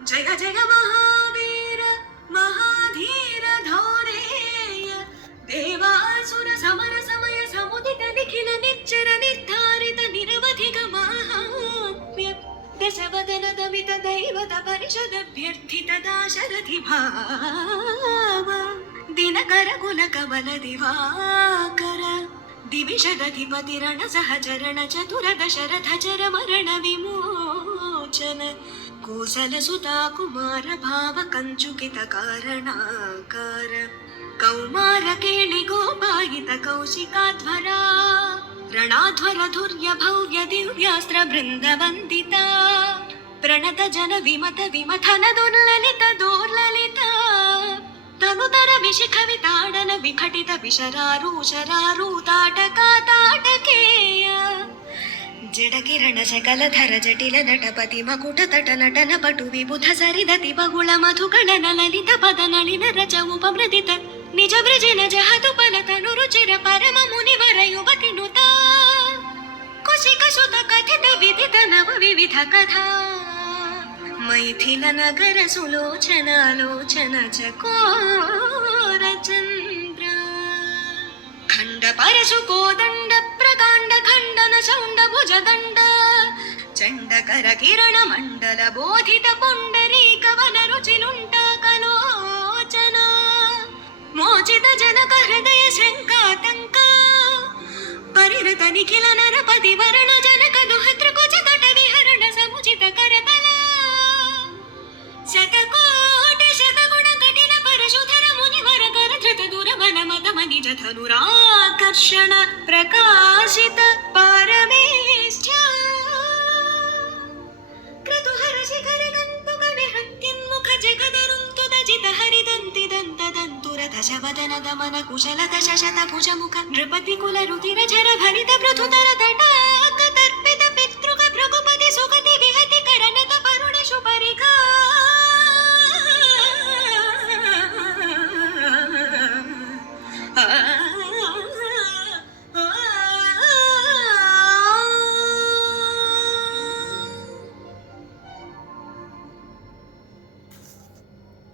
जय जय महावीर महाधीर धौरेय देवासुर समर समय समुदित निखिल निच्चर निर्धारित निरवधिक माहात्म्य दशवदन दमित दैवत परिषदभ्यर्थित दाशरथि भाव दिनकर कुल कमल दिवाकर दिविषदधिपतिरण सहचरण चतुर दशरथ चर मरण विमोचन कोसल सुता कुमार भाव कंचुकित कारणाकार कौमार केळि गोपायित कौशिकाध्वरा ರಣಾಧ್ವರ ಧುರ್ಯ ಭವ್ಯ ದಿವ್ಯಾಸ್ತ್ರ ಬೃಂದ ವಂದಿತ ಪ್ರಣತ ಜನ ವಿಮತ ವಿಮಥನ ದುರ್ಲಲಿತ ದೋರ್ಲಲಿತ ತನುತರ ವಿಶಿಖ ವಿತಾಡನ ವಿಘಟಿತ ವಿಶರಾರೂಷರಾರೂತಾಟಕ ತಾಟಕೇಯ ಜಡಕಿರಣ ಸಕಲಧರ ಜಟಿಲ ನಟಪತಿ ಮಕುಟ ತಟ ನಟನ ಪಟು ವಿಬುಧ ಸರಿದತಿ ಬಹುಳ ಮಧುಗಳನ ಲಲಿತ ಪದ ನಳಿನ ರಚ ಉಪಮೃದಿತ ನಿಜ ಬ್ರಜಿನ ಜಹತು ಫಲತನು ರುಚಿರ ಪರಮ ಮುನಿವರ ಯುವತಿ ನುತ ಕುಶಿಕ ಸುತ ಕಥಿತ ವಿದಿತ ನವ ವಿವಿಧ ಕಥಾ ಮೈಥಿಲ ನಗರ ಸುಲೋಚನಾಲೋಚನ ಚಕೋರ ಚಂದ್ರ ಖಂಡ ಪರಶು ಕೋದಂಡ ಪ್ರಕಾಂಡ ಖಂಡನ ಚೌಂಡ ಭುಜದಂಡ ಚಂಡಕರ ಕಿರಣ ಮಂಡಲ ಬೋಧಿತ ಪುಂಡರೀಕ ವನ ರುಚಿನುಂಟ ಕಲೋಚನ ಮೋಚಿತ ಜನಕ ಹೃದಯ ಶಂಕಾತಂಕ ಪರಿರತ ನಿಖಿಲ ನರಪತಿ ವರಣ ಜನಕ ದುಹತೃ ಕುಚಿತ ವಿಹರಣ ಸಮುಚಿತ ಕರತಲ ಶತಕೋಟಿ ಶತಗುಣ ಕಠಿಣ ಪರಶುಧರ ಮುನಿವರ ಕರಧೃತ ದುರಬಲ ಮತ ಮನಿಜ ಧನುರಾಕರ್ಷಣ ಪ್ರಕಾಶಿತ ಪಾರಮೇಶ್ಚ ಕ್ರತುಹರ ಶಿಖರ ಗಂತು ಕವಿ ಹತ್ಯನ್ಮುಖ ಜಗದರುಂತು ದಜಿತ ಹರಿದಂತಿ ದಂತದಂತುರ ದಶವದನ ದಮನ ಕುಶಲ ದಶ ಶತ ಭುಜ ಮುಖ ನೃಪತಿ ಕುಲ ರುಧಿರ ಝರ ಭರಿತ ಪೃಥುತರ ತಟ